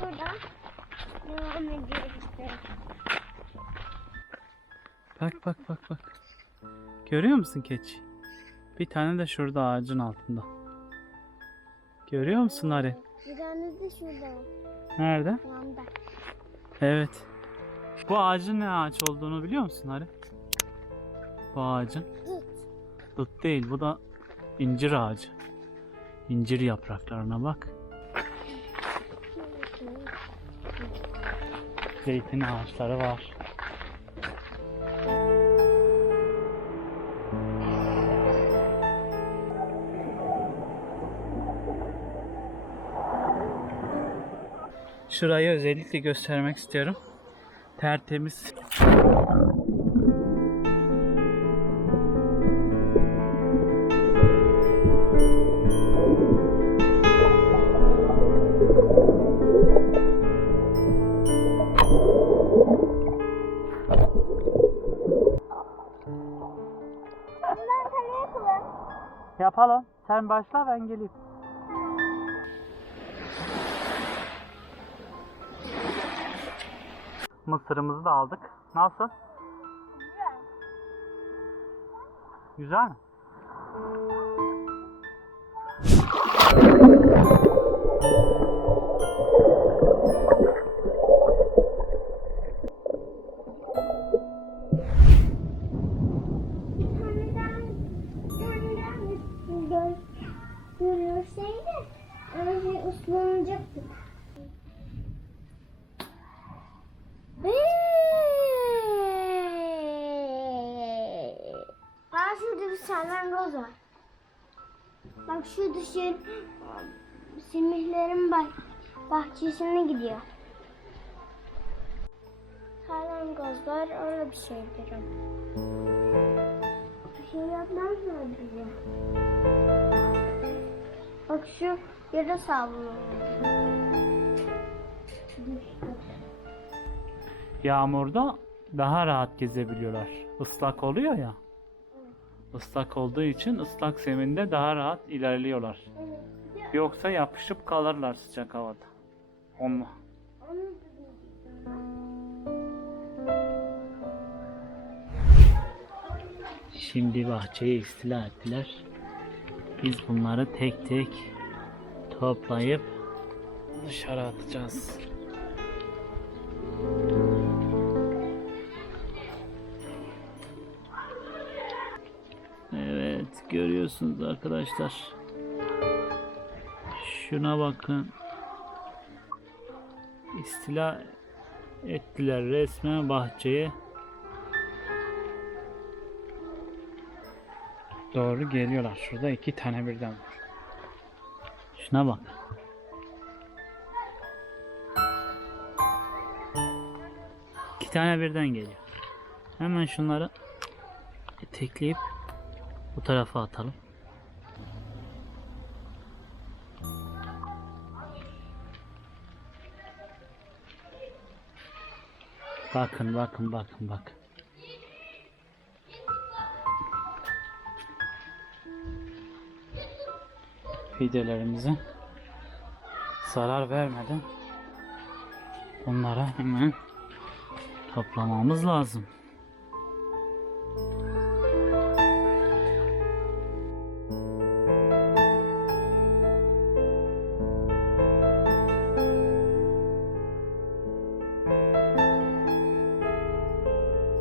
Buradan devam ediyoruz işte. Bak bak bak bak. Görüyor musun keçi? Bir tane de şurada ağacın altında. Görüyor musun Ari? Bir tane de şurada. Nerede? Yanda. Evet. Bu ağacın ne ağaç olduğunu biliyor musun Ari? Bu ağacın. Git. Dut değil bu da incir ağacı. İncir yapraklarına bak. Zeytin ağaçları var. Şurayı özellikle göstermek istiyorum. Tertemiz. Yapalım. Sen başla ben geleyim. Mısırımızı da aldık. Nasıl? Güzel mi? Salyangoz var. Bak şu dışı simihlerin bah bahçesine gidiyor. Salyangozlar öyle bir şeydir o. Bir şey yapmazlar bize. Bak şu yere. Düştü. Yağmurda daha rahat gezebiliyorlar. Islak oluyor ya. Islak olduğu için ıslak zeminde daha rahat ilerliyorlar. Yoksa yapışıp kalırlar sıcak havada. Onunla. Şimdi bahçeyi istila ettiler. Biz bunları tek tek toplayıp dışarı atacağız. Görüyorsunuz arkadaşlar. Şuna bakın. İstila ettiler resmen bahçeye. Doğru geliyorlar. Şurada iki tane birden var. Şuna bak. İki tane birden geliyor. Hemen şunları tekleyip bu tarafa atalım. Bakın bakın bakın bakın. fidelerimize zarar vermeden onlara hemen toplamamız lazım.